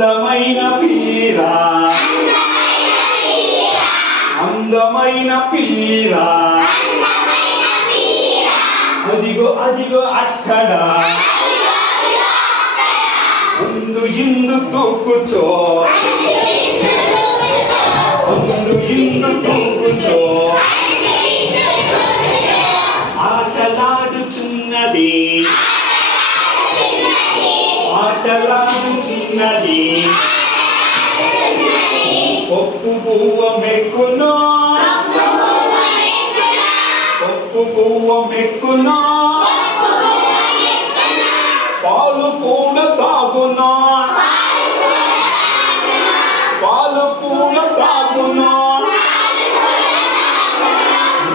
అందమైన పిల్లిరా అందమైన పిల్లిరా అదిగో అదిగో అక్కడ ముందు ఇందు తూకుచో ముందు ఇందు తూకుచో ఆటలాడుచున్నది ఆటలాడుచున్నది పప్పు పువ్వ మెక్కునో పప్పు పువ్వ మెక్కునో పాలు కూడా తాగునా పాలు కూడా తాగునా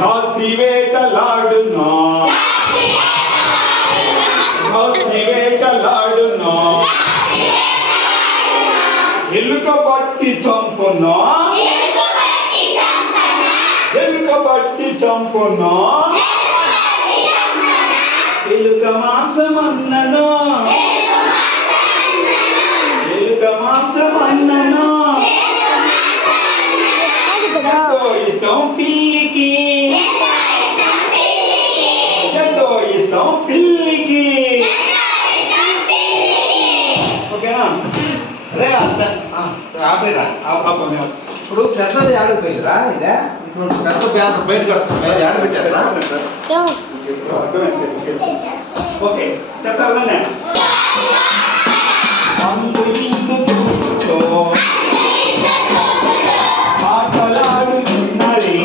రాత్రి వేటలాడునా రాత్రి వేటలాడునా ఎలుక బట్టి చంపునా ఎలుక బట్టి చంపునా ఎలుక మాంసమన్నను ఎలుక మాంసమన్నను ఎంతో ఇష్టం పిల్లికి ఎంతో ఇష్టం పిల్లికి ఓకేనా రే ఆపేరా ఇప్పుడు పెద్దది ఆడిపోయిందిరా ఇదే ఇప్పుడు పెద్ద బ్యాస్ బయట కడుతుంది ఆడబెట్టారా ఓకే చెప్తారు అందు ఇందు తూచో ఆటలాడుతున్నది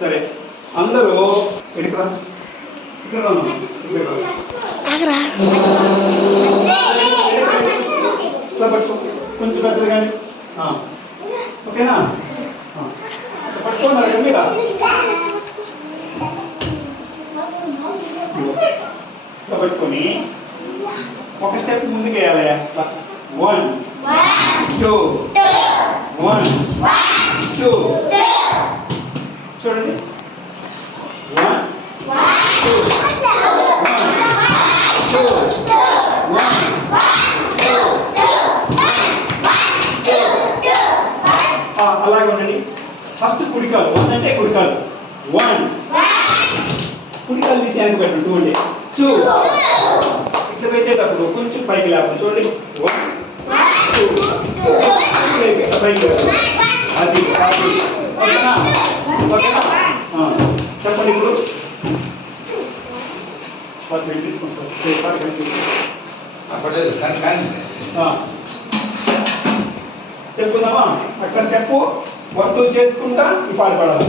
సరే అందరూ ఇక్కడ కొంచెం పెద్దది కానీ ఓకేనా పట్టుకోండి కదా ఇట్లా పట్టుకొని ఒక స్టెప్ ముందుకు వేయాలి 1 2 1 2 చూడండి 1 2 అలాగే ఉండండి ఫస్ట్ కుడికాలు 1 అంటే కుడికాలు 1 కుడికాలు తీసి వెనక పెట్టండి 2 అంటే 2 ఇట్లా పెట్టేటప్పుడు కొంచెం పైకి లేపండి చూడండి 1 2 పైకి అది ఓకేనా ఓకేనా చెప్పండి ఇప్పుడు తీసుకుంటాం చెప్పుకుందామా అట్లా స్టెప్ 1 2 చేసుకుంటా ఈ పాట పాడాలి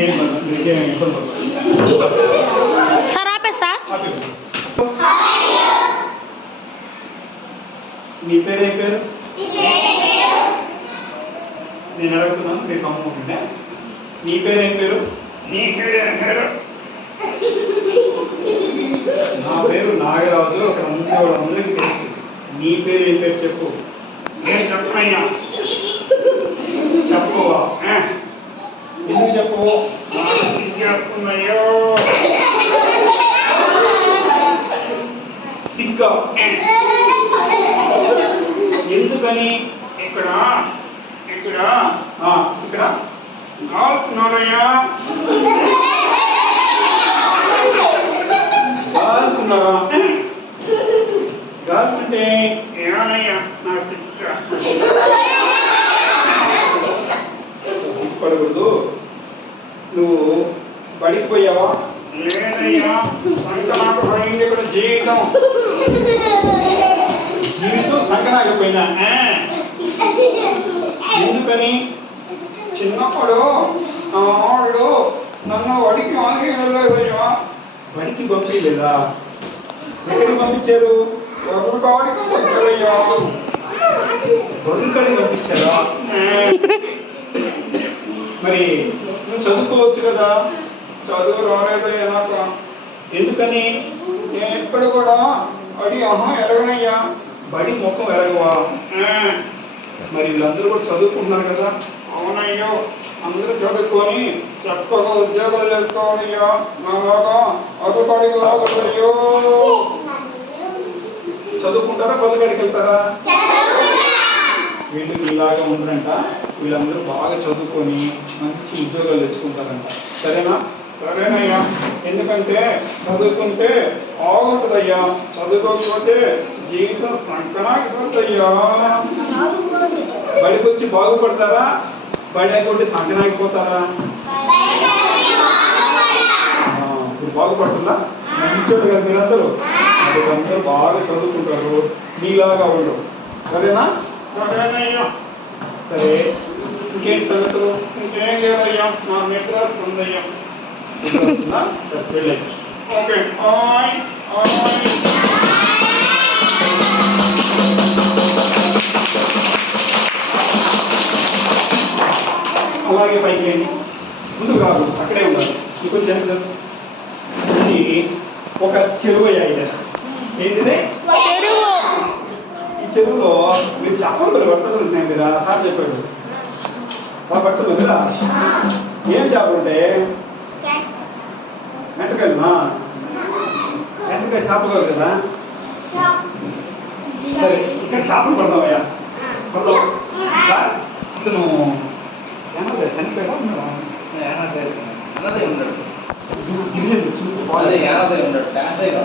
ఏం ఇబ్బంది పడదు. సార్ ఆపే సార్. నీ పేరు ఏం పేరు? నేను అడుగుతున్నాను, మీరు కమ్ముకుంటే. నీ పేరు ఏం పేరు? నీ పేరు ఏం పేరు? నా పేరు నాగరాజు. అక్కడ అందరికీ తెలుసు. నీ పేరు ఏం పేరు చెప్పు. నేను చెప్పనయ్యా. చెప్పవా? ఎందుకు చెప్పు? చెప్పుకున్నాయో సిగ్గా. ఎందుకని? ఇక్కడ ఇక్కడ ఇక్కడ గర్ల్స్ ఉన్నారయ్యా. గర్ల్స్ ఉన్నారా? గర్ల్స్ అంటే ఏమయ్యా? నా సిగ్గుపడకూడదు. నువ్వు బడికి పోయావా? లేదయ్యా. సంకనాకు పోయింది కూడా జీవితం. జీవితం సంకనాకపోయినా ఎందుకని? చిన్నప్పుడు వాళ్ళు నన్ను బడికి వెళ్ళలేదయ్యా. బడికి పంపించలేదా? ఎక్కడికి పంపించారు? బొరుగు కాడికి పంపించారయ్యా. బొరుగు కాడికి పంపించారా? మరి నువ్వు చదువుకోవచ్చు కదా. చదువు రాలేదయ్యా నాకు. ఎందుకని? నేను ఎప్పుడు కూడా అడి ఎరగనయ్యా. బడి ముఖం ఎరగవా? మరి వీళ్ళందరూ కూడా చదువుకుంటున్నారు కదా. అవునయ్యో, అందరూ చదువుకొని చక్కగా ఉద్యోగాలు చేసుకోవాలయ్యా. నాలాగా అదుపడికి రాకూడదయ్యో. చదువుకుంటారా? పొద్దుగడికి వెళ్తారా? వీళ్ళు ఇలాగా ఉండరంట. వీళ్ళందరూ బాగా చదువుకొని మంచి ఉద్యోగాలు తెచ్చుకుంటారంట. సరేనా? సరేనయ్యా. ఎందుకంటే చదువుకుంటే బాగుంటుందయ్యా. చదువుకోకపోతే జీవితం సంకనాగిపోతుందయ్యా. బడికి వచ్చి బాగుపడతారా? బడి అయిపోతే సంకనాగిపోతారా? ఇప్పుడు బాగుపడుతుందా? మంచోడు కదా మీరందరూ. అందరూ బాగా చదువుకుంటారు. మీలాగా ఉండరు. సరేనా? సరేనయ్యా. సరే, ఇంకేంటి సంగతులు? ఇంకేం లేదయ్యా. నా మెట్రాస్ ఉందయ్యా. సరే, ఓకే. అలాగే పైకి వెళ్ళి ముందుకు రాదు, అక్కడే ఉండాలి. ఇంకొంచెం ఇది ఒక చెరువు అయ్యా. ఇది ఏంటిది? చెరువు. ఈ చెరువులో మీరు చేపలు పడుతూ ఉంటున్నాయి. మీరు సార్ చెప్పాడు పడుతుంది కదా. ఏం చేపలు ఉంటాయి? వెంటకాయలునా? వెంటకాయ చేపలు కదా. సరే, ఇక్కడ చేపలు పడదామయ్యా. పడదాం సార్. ఇతను ఏమన్నా చనిపోయాడా? అన్నదే ఉన్నాడు. గిరిజనుడు చూపు అదే ఏనాదే ఉన్నాడు. శాంతయ్య